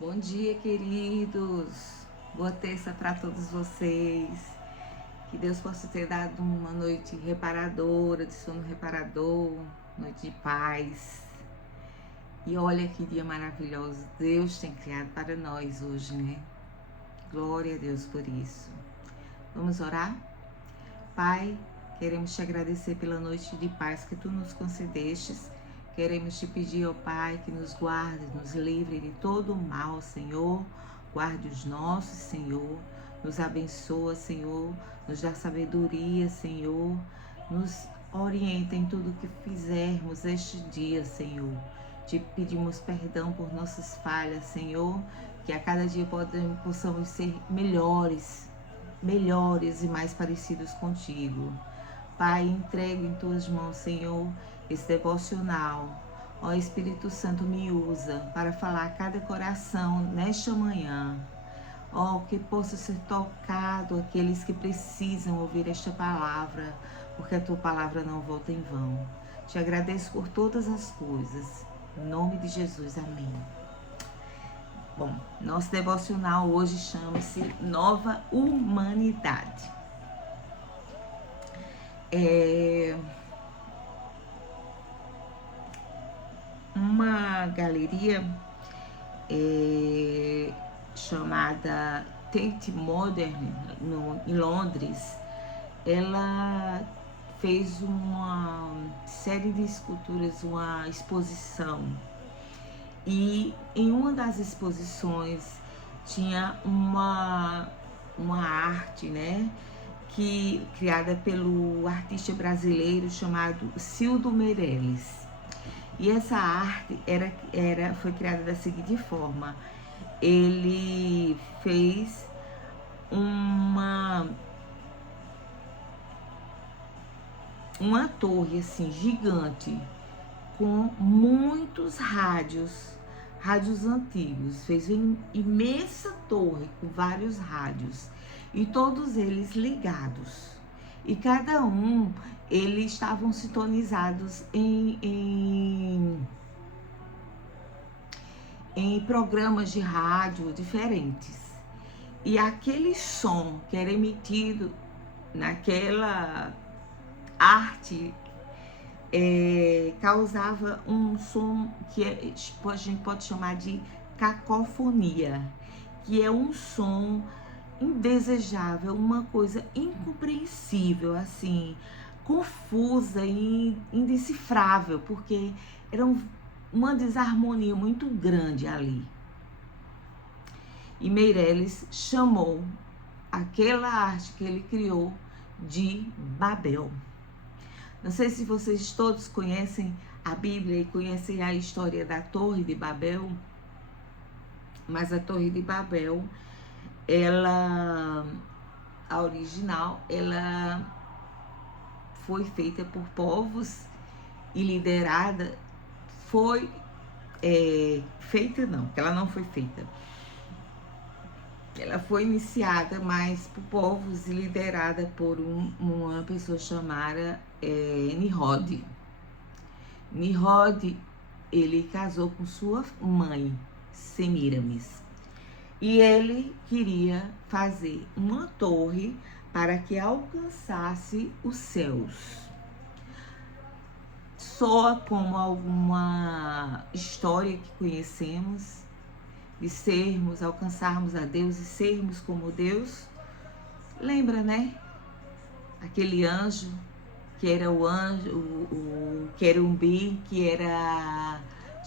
Bom dia, queridos. Boa terça para todos vocês. Que Deus possa ter dado uma noite reparadora, de sono reparador, noite de paz. E olha que dia maravilhoso Deus tem criado para nós hoje, né? Glória a Deus por isso. Vamos orar? Pai, queremos te agradecer pela noite de paz que tu nos concedestes. Queremos te pedir, ó Pai, que nos guarde, nos livre de todo o mal, Senhor. Guarde os nossos, Senhor. Nos abençoa, Senhor. Nos dá sabedoria, Senhor. Nos orienta em tudo que fizermos este dia, Senhor. Te pedimos perdão por nossas falhas, Senhor. Que a cada dia possamos ser melhores e mais parecidos contigo. Pai, entrego em tuas mãos, Senhor, esse devocional. Ó Espírito Santo, me usa para falar a cada coração nesta manhã. Ó, que possa ser tocado aqueles que precisam ouvir esta palavra, porque a tua palavra não volta em vão. Te agradeço por todas as coisas. Em nome de Jesus, amém. Bom, nosso devocional hoje chama-se Nova Humanidade. Uma galeria chamada Tate Modern, em Londres, ela fez uma série de esculturas, uma exposição. E em uma das exposições tinha uma arte, né, criada pelo artista brasileiro chamado Cildo Meirelles. E essa arte foi criada da seguinte forma: ele fez uma torre assim gigante com muitos rádios antigos. Fez uma imensa torre com vários rádios e todos eles ligados. E cada um, eles estavam sintonizados em programas de rádio diferentes. E aquele som que era emitido naquela arte causava um som que a gente pode chamar de cacofonia, que é um som indesejável, uma coisa incompreensível, assim, confusa e indecifrável, porque era uma desarmonia muito grande ali. E Meirelles chamou aquela arte que ele criou de Babel. Não sei se vocês todos conhecem a Bíblia e conhecem a história da Torre de Babel, mas a Torre de Babel, a original, ela foi feita por povos e liderada, ela não foi feita. Ela foi iniciada mais por povos e liderada por uma pessoa chamada Nimrod. Nimrod, ele casou com sua mãe, Semiramis. E ele queria fazer uma torre para que alcançasse os céus. Soa como alguma história que conhecemos, de alcançarmos a Deus e sermos como Deus. Lembra, né? Aquele anjo, que era o querumbi, que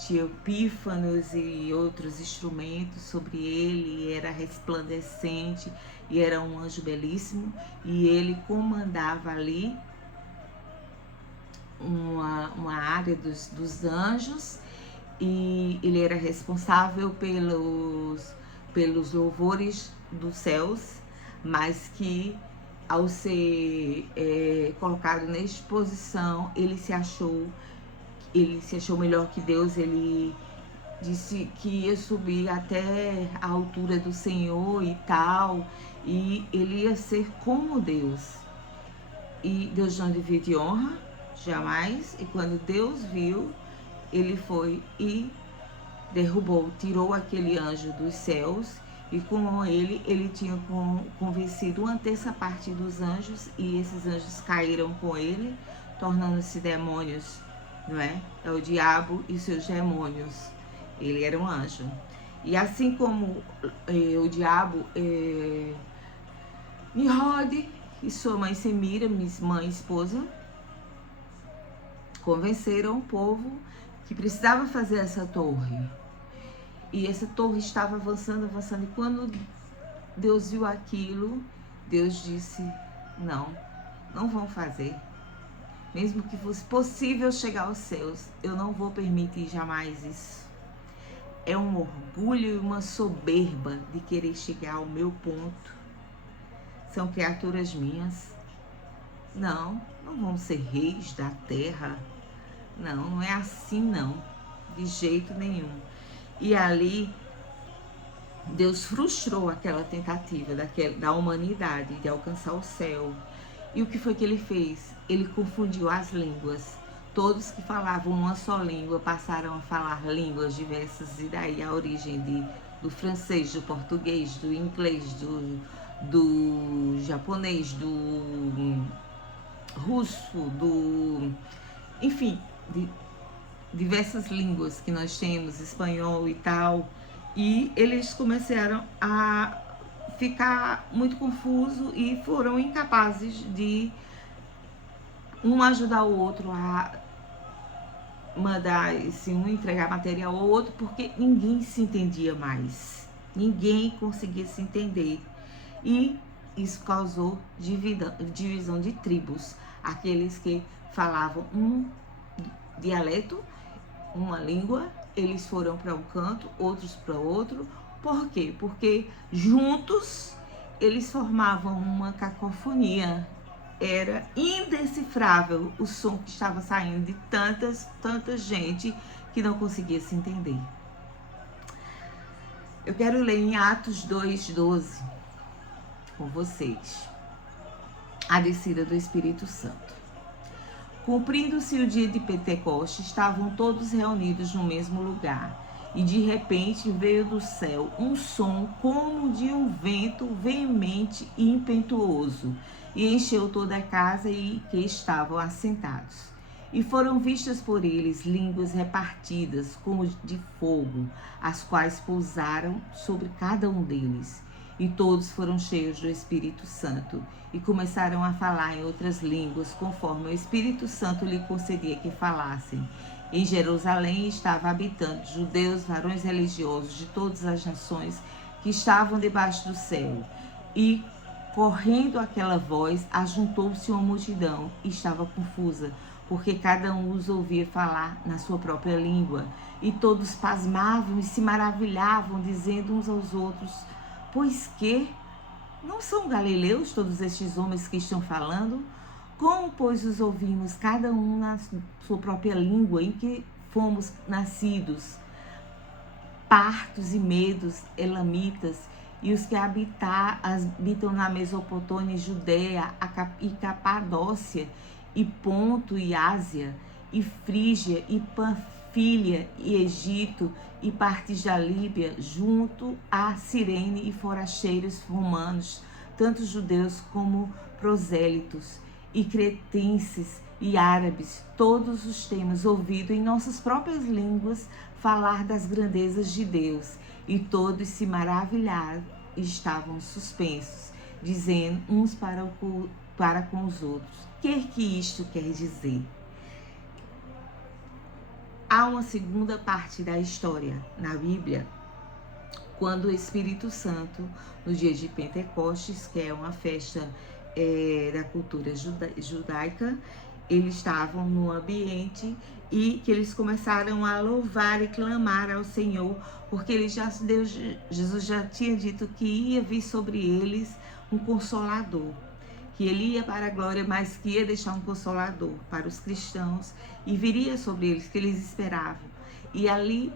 tinha pífanos e outros instrumentos sobre ele, era resplandecente e era um anjo belíssimo, e ele comandava ali uma área dos anjos, e ele era responsável pelos louvores dos céus, mas que ao ser colocado nesta posição, ele se achou melhor que Deus. Ele disse que ia subir até a altura do Senhor e tal, e ele ia ser como Deus. E Deus não divide honra, jamais. E quando Deus viu, ele foi e derrubou, tirou aquele anjo dos céus, e com ele tinha convencido uma terça parte dos anjos, e esses anjos caíram com ele, tornando-se demônios, não é? É o diabo e seus demônios. Ele era um anjo. E assim como o diabo, Nimrod e sua mãe Semira, mãe e esposa, convenceram o povo que precisava fazer essa torre. E essa torre estava avançando, avançando. E quando Deus viu aquilo, Deus disse: não, não vão fazer. Mesmo que fosse possível chegar aos céus, eu não vou permitir jamais isso. É um orgulho e uma soberba de querer chegar ao meu ponto. São criaturas minhas. Não, não vão ser reis da terra. Não, não é assim não, de jeito nenhum. E ali, Deus frustrou aquela tentativa da humanidade de alcançar o céu. E o que foi que ele fez? Ele confundiu as línguas. Todos que falavam uma só língua passaram a falar línguas diversas, e daí a origem do francês, do português, do inglês, do japonês, do russo, enfim, de diversas línguas que nós temos, espanhol e tal, e eles começaram a ficar muito confusos e foram incapazes de um ajudar o outro a mandar um entregar material ao outro, porque ninguém se entendia mais, ninguém conseguia se entender, e isso causou divisão de tribos. Aqueles que falavam um dialeto, uma língua, eles foram para um canto, outros para outro. Por quê? Porque juntos eles formavam uma cacofonia. Era indecifrável o som que estava saindo de tanta gente que não conseguia se entender. Eu quero ler em Atos 2:12 com vocês. A descida do Espírito Santo. Cumprindo-se o dia de Pentecostes, estavam todos reunidos no mesmo lugar. E de repente veio do céu um som como de um vento veemente e impetuoso, e encheu toda a casa em que estavam assentados. E foram vistas por eles línguas repartidas como de fogo, as quais pousaram sobre cada um deles. E todos foram cheios do Espírito Santo e começaram a falar em outras línguas, conforme o Espírito Santo lhe concedia que falassem. Em Jerusalém estavam habitando judeus, varões religiosos de todas as nações que estavam debaixo do céu. E, correndo aquela voz, ajuntou-se uma multidão e estava confusa, porque cada um os ouvia falar na sua própria língua. E todos pasmavam e se maravilhavam, dizendo uns aos outros: pois que não são galileus todos estes homens que estão falando? Como, pois, os ouvimos, cada um na sua própria língua em que fomos nascidos? Partos e medos, elamitas, e os que habitam na Mesopotâmia e Judéia, e Capadócia, e Ponto e Ásia, e Frígia, e Panfilha, e Egito, e partes da Líbia, junto a Cirene, e forasteiros romanos, tanto judeus como prosélitos, e cretenses e árabes, todos os temos ouvido em nossas próprias línguas falar das grandezas de Deus, e todos se maravilharam e estavam suspensos, dizendo uns para com os outros: que isto quer dizer? Há uma segunda parte da história na Bíblia, quando o Espírito Santo, no dia de Pentecostes, que é uma festa da cultura judaica, eles estavam no ambiente e que eles começaram a louvar e clamar ao Senhor, porque Jesus já tinha dito que ia vir sobre eles um Consolador, que ele ia para a glória, mas que ia deixar um Consolador para os cristãos e viria sobre eles, que eles esperavam. E ali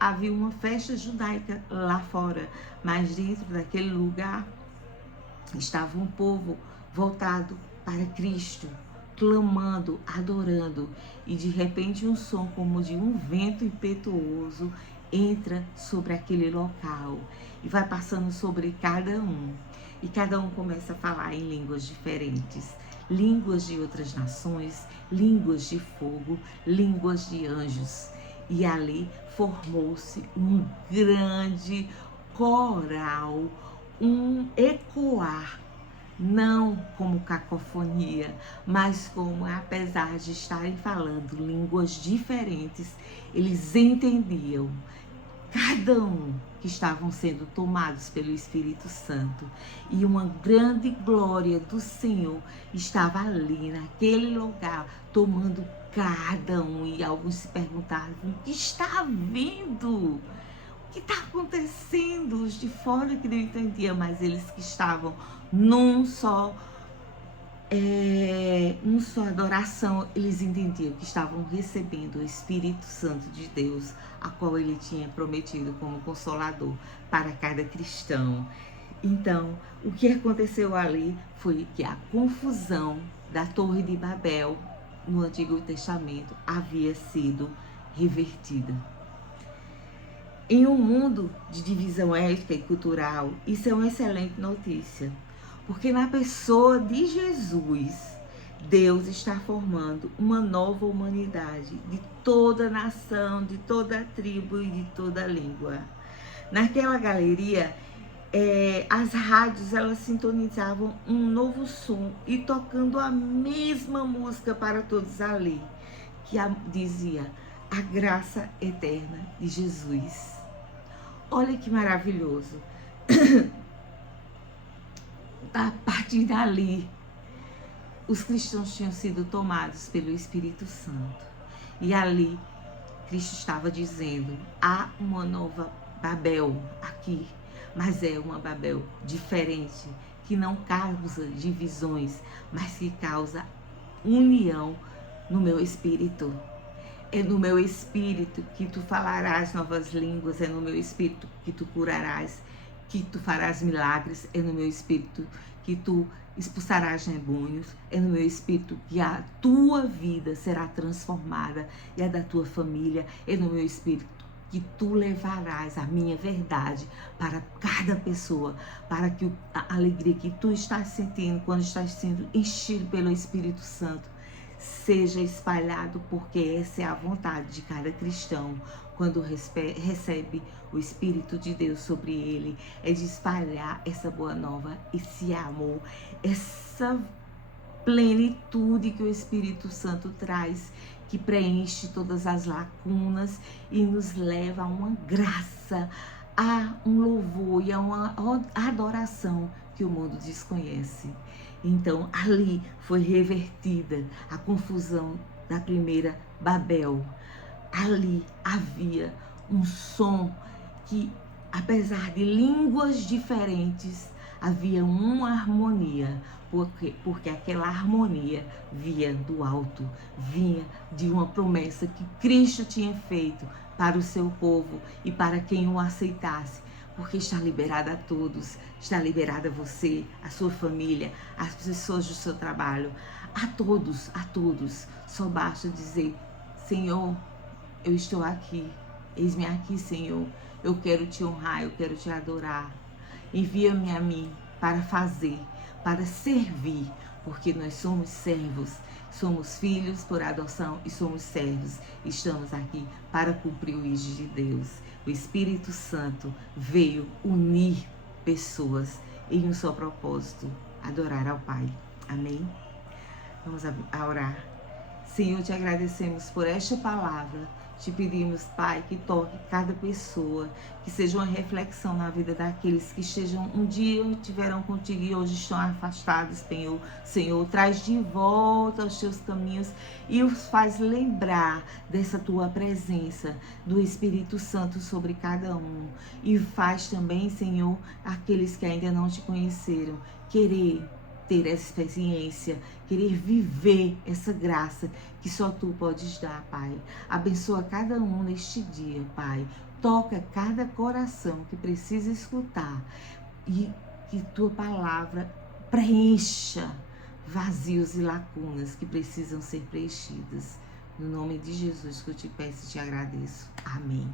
havia uma festa judaica lá fora, mas dentro daquele lugar estava um povo voltado para Cristo, clamando, adorando, e de repente um som como de um vento impetuoso entra sobre aquele local e vai passando sobre cada um. E cada um começa a falar em línguas diferentes, línguas de outras nações, línguas de fogo, línguas de anjos. E ali formou-se um grande coral, um ecoar, não como cacofonia, mas como, apesar de estarem falando línguas diferentes, eles entendiam, cada um, que estavam sendo tomados pelo Espírito Santo, e uma grande glória do Senhor estava ali naquele lugar, tomando cada um. E alguns se perguntavam: o que está havendo? O que está acontecendo? Os de fora que não entendiam, mas eles que estavam num só adoração, eles entendiam que estavam recebendo o Espírito Santo de Deus, a qual ele tinha prometido como consolador para cada cristão. Então, o que aconteceu ali foi que a confusão da Torre de Babel no Antigo Testamento havia sido revertida. Em um mundo de divisão étnica e cultural, isso é uma excelente notícia, porque na pessoa de Jesus, Deus está formando uma nova humanidade de toda nação, de toda tribo e de toda língua. Naquela galeria, as rádios, elas sintonizavam um novo som e tocando a mesma música para todos ali, que dizia: a graça eterna de Jesus. Olha que maravilhoso. A partir dali, os cristãos tinham sido tomados pelo Espírito Santo. E ali, Cristo estava dizendo: há uma nova Babel aqui, mas é uma Babel diferente, que não causa divisões, mas que causa união no meu espírito. É no meu espírito que tu falarás novas línguas, é no meu espírito que tu curarás, que tu farás milagres, é no meu espírito que tu expulsarás demônios, é no meu espírito que a tua vida será transformada e a da tua família, é no meu espírito que tu levarás a minha verdade para cada pessoa, para que a alegria que tu estás sentindo quando estás sendo enchido pelo Espírito Santo seja espalhado, porque essa é a vontade de cada cristão quando recebe o Espírito de Deus sobre ele, é de espalhar essa boa nova, esse amor, essa plenitude que o Espírito Santo traz, que preenche todas as lacunas e nos leva a uma graça, a um louvor e a uma adoração que o mundo desconhece. Então, ali foi revertida a confusão da primeira Babel. Ali havia um som que, apesar de línguas diferentes, havia uma harmonia, porque aquela harmonia vinha do alto, vinha de uma promessa que Cristo tinha feito para o seu povo e para quem o aceitasse. Porque está liberada a todos, está liberada a você, a sua família, as pessoas do seu trabalho, a todos, só basta dizer: Senhor, eu estou aqui, eis-me aqui, Senhor, eu quero te honrar, eu quero te adorar, envia-me a mim para fazer, para servir, porque nós somos servos, somos filhos por adoção e somos servos. Estamos aqui para cumprir o ídolo de Deus. O Espírito Santo veio unir pessoas em um só propósito: adorar ao Pai. Amém? Vamos a orar. Senhor, te agradecemos por esta palavra. Te pedimos, Pai, que toque cada pessoa, que seja uma reflexão na vida daqueles que estejam um dia estiveram contigo e hoje estão afastados, Senhor. Traz de volta aos teus caminhos e os faz lembrar dessa tua presença, do Espírito Santo sobre cada um. E faz também, Senhor, aqueles que ainda não te conheceram, querer ter essa experiência, querer viver essa graça que só tu podes dar, Pai. Abençoa cada um neste dia, Pai. Toca cada coração que precisa escutar e que tua palavra preencha vazios e lacunas que precisam ser preenchidas. No nome de Jesus que eu te peço e te agradeço. Amém.